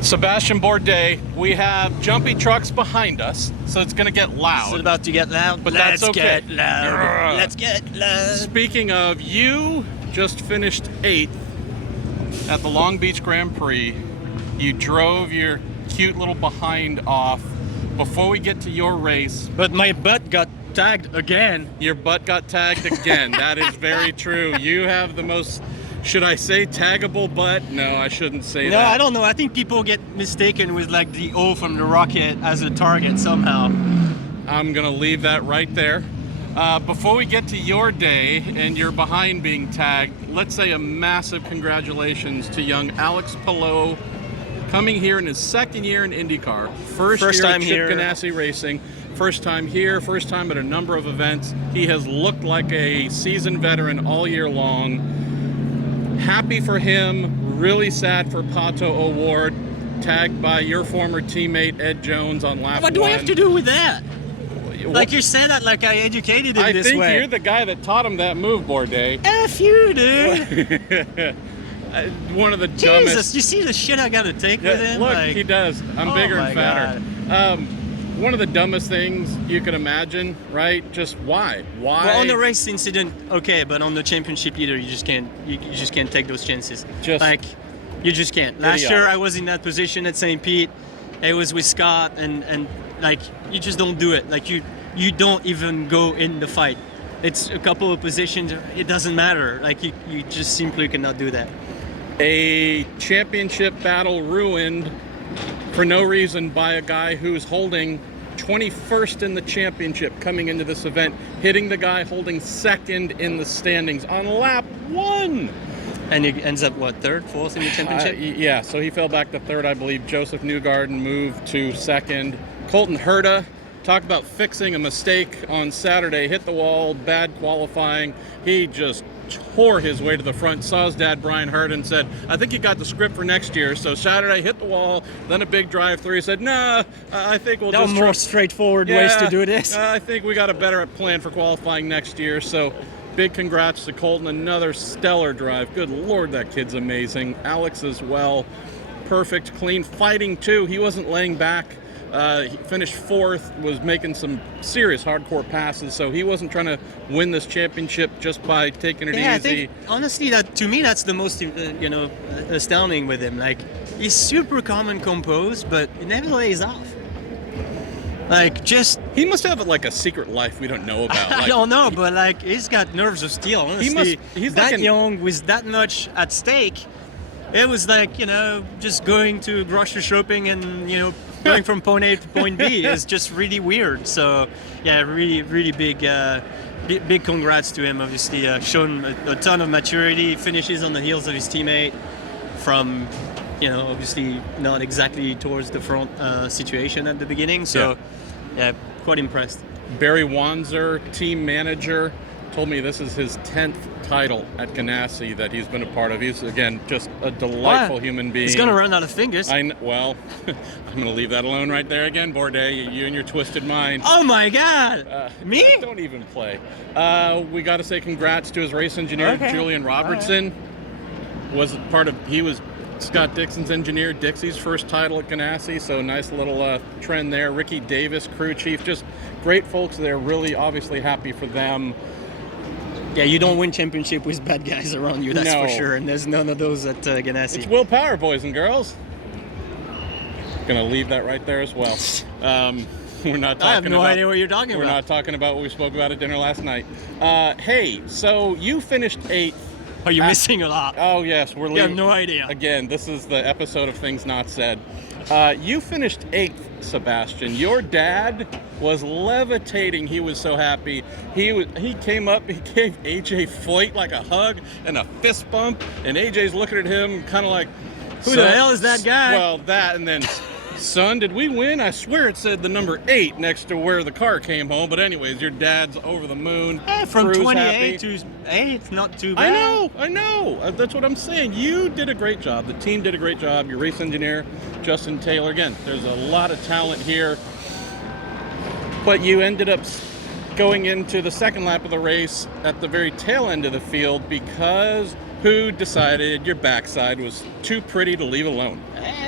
Sebastien Bourdais, we have jumpy trucks behind us, so it's going to get loud. It's about to get loud, but let's that's okay. Get loud. Let's get loud. Speaking of, you just finished 8th at the Long Beach Grand Prix. You drove your cute little behind off. Before we get to your race... But my butt got tagged again. Your butt got tagged again. That is very true. You have the most... Should I say taggable butt? No, I shouldn't say that. No, I don't know. I think people get mistaken with like the O from the rocket as a target somehow. I'm going to leave that right there. Before we get to your day and your behind being tagged, let's say a massive congratulations to young Alex Palou, coming here in his 2nd year in IndyCar. First year time at here. Chip Ganassi Racing. First time here, first time at a number of events. He has looked like a seasoned veteran all year long. Happy for him, really sad for Pato O'Ward, tagged by your former teammate Ed Jones on lap 1. What do I have to do with that? Like you said that like I educated him this way. I think you're the guy that taught him that move, Bourdais. F you, dude. One of the Jesus, dumbest. you see the shit I gotta take with him? Look, like, he does. I'm bigger and fatter. One of the dumbest things you could imagine, right? Just why? Why? Well, on the race incident, okay, but on the championship leader, you just can't. You just can't take those chances. You just can't. Last year, I was in that position at St. Pete. It was with Scott, and like you just don't do it. Like you don't even go in the fight. It's a couple of positions. It doesn't matter. Like you just simply cannot do that. A championship battle ruined for no reason by a guy who's holding 21st in the championship coming into this event, hitting the guy holding 2nd in the standings on lap 1. And he ends up, what, 3rd, 4th in the championship? Yeah, so he fell back to 3rd, I believe. Joseph Newgarden moved to 2nd. Colton Herta, talk about fixing a mistake on Saturday, hit the wall, bad qualifying. He just tore his way to the front, saw his dad Brian Hurt and said, I think he got the script for next year. So Saturday hit the wall, then a big drive-through. He said, nah, I think we'll just... more straightforward ways to do this. I think we got a better plan for qualifying next year. So big congrats to Colton, another stellar drive. Good Lord, that kid's amazing. Alex as well, perfect, clean, fighting too. He wasn't laying back. He finished 4th, was making some serious hardcore passes, so he wasn't trying to win this championship just by taking it easy. I think, honestly, that to me, that's the most astounding with him. Like, he's super calm and composed, but he never lays off. Like, just... He must have, like, a secret life we don't know about. I don't know, but, like, he's got nerves of steel, honestly. He's that like young, with that much at stake, it was like, just going to grocery shopping and, going from point A to point B is just really weird. So, yeah, really, really big congrats to him. Obviously, shown a ton of maturity. Finishes on the heels of his teammate from, obviously not exactly towards the front situation at the beginning. So, yeah, quite impressed. Barry Wanzer, team manager, told me this is his 10th title at Ganassi that he's been a part of. He's, again, just a delightful human being. He's going to run out of fingers. Well, I'm going to leave that alone right there again, Bourdais, you and your twisted mind. Oh, my God. Me? Don't even play. We got to say congrats to his race engineer, Julian Robertson. He was Scott Dixon's engineer, Dixie's first title at Ganassi, so nice little trend there. Ricky Davis, crew chief, just great folks there, really obviously happy for them. Yeah, you don't win championship with bad guys around you, that's for sure. And there's none of those at Ganassi. It's willpower, boys and girls. Gonna leave that right there as well. We're not talking I have no idea what you're talking about. We're not talking about what we spoke about at dinner last night. Hey, so you finished 8th. Oh, you're missing a lot. Oh, yes. We're leaving. You have no idea. Again, this is the episode of Things Not Said. You finished 8th, Sebastien. Your dad was levitating. He was so happy. He came up, he gave AJ Foyt like a hug and a fist bump, and AJ's looking at him kind of like, who the hell is that guy? Well, that, and then, son, did we win? I swear it said the number 8 next to where the car came home. But anyways, your dad's over the moon. From 28 happy. to 8, not too bad. I know. That's what I'm saying. You did a great job. The team did a great job. Your race engineer, Justin Taylor. Again, there's a lot of talent here. But you ended up going into the second lap of the race at the very tail end of the field because who decided your backside was too pretty to leave alone?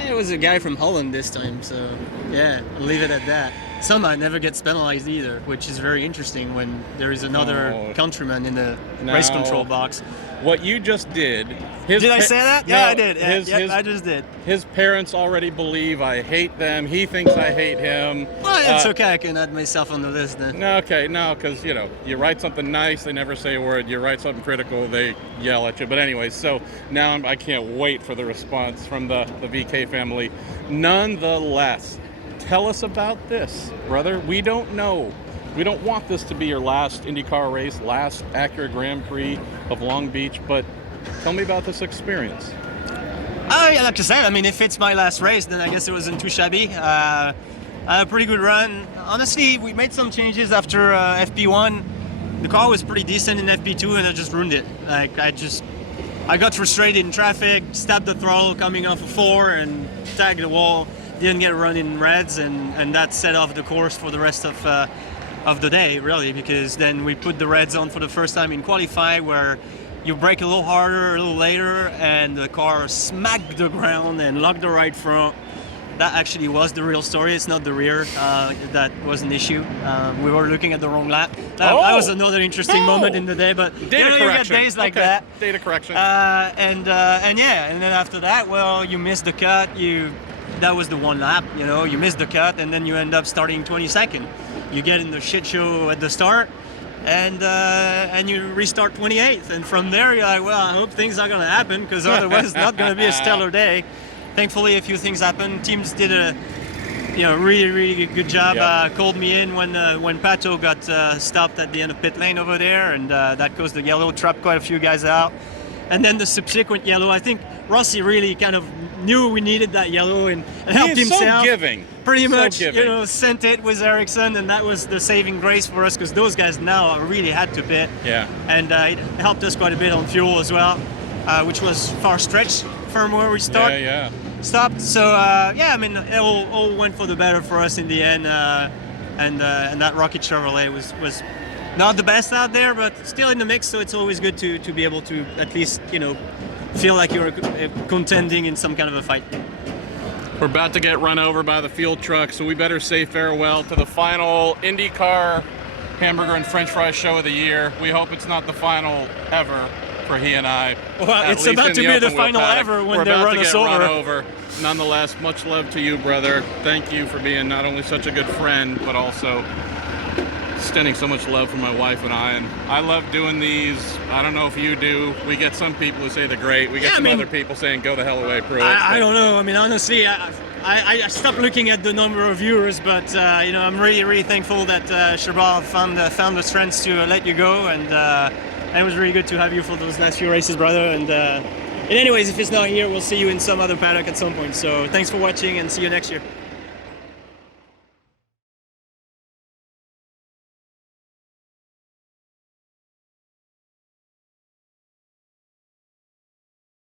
It was a guy from Holland this time, so yeah, I'll leave it at that. Somehow never gets penalized either, which is very interesting when there is another countryman in the race control box. What you just did. Did I say that? No, yeah, I did. I just did. His parents already believe I hate them. He thinks I hate him. Well, it's okay. I can add myself on the list then. No, because you write something nice, they never say a word. You write something critical, they yell at you. But anyways, so now I can't wait for the response from the VK family. Nonetheless, tell us about this, brother. We don't know. We don't want this to be your last IndyCar race, last Acura Grand Prix of Long Beach, but tell me about this experience. Like I said, I mean, if it's my last race, then I guess it wasn't too shabby. I had a pretty good run. Honestly, we made some changes after FP1. The car was pretty decent in FP2, and I just ruined it. Like, I got frustrated in traffic, stabbed the throttle coming off of 4, and tagged the wall. Didn't get a run in reds, and that set off the course for the rest of the day, really, because then we put the reds on for the first time in qualify, where you brake a little harder, a little later, and the car smacked the ground and locked the right front. That actually was the real story. It's not the rear. That was an issue. We were looking at the wrong lap. That was another interesting moment in the day, but data correction. You get days like that. Data correction. And then after that, well, you missed the cut. That was the one lap, you missed the cut, and then you end up starting 22nd. You get in the shit show at the start, and you restart 28th. And from there, you're like, well, I hope things are going to happen, because otherwise it's not going to be a stellar day. Thankfully, a few things happened. Teams did a really, really good job. Yep. Called me in when Pato got stopped at the end of pit lane over there, and that caused the yellow, trapped quite a few guys out. And then the subsequent yellow, I think Rossi really kind of knew we needed that yellow and helped himself. So giving. Pretty much, sent it with Ericsson, and that was the saving grace for us, because those guys now really had to pit. Yeah. And it helped us quite a bit on fuel as well, which was far stretched from where we stopped. So I mean, it all went for the better for us in the end, and that Rocket Chevrolet was not the best out there, but still in the mix. So it's always good to be able to at least feel like you're contending in some kind of a fight. We're about to get run over by the fuel truck, so we better say farewell to the final IndyCar Hamburger and French Fry show of the year. We hope it's not the final ever for he and I. Well, it's about to be the final ever when they run us over. Nonetheless, much love to you, brother. Thank you for being not only such a good friend, but also extending so much love for my wife and I. And I love doing these. I don't know if you do. We get some people who say they're great. We get other people saying, go the hell away, Pruitt. I don't know. I mean, honestly, I stopped looking at the number of viewers, but I'm really, really thankful that Shabal found the strength to let you go, and it was really good to have you for those last few races, brother. And anyways, if it's not here, we'll see you in some other paddock at some point. So thanks for watching, and see you next year.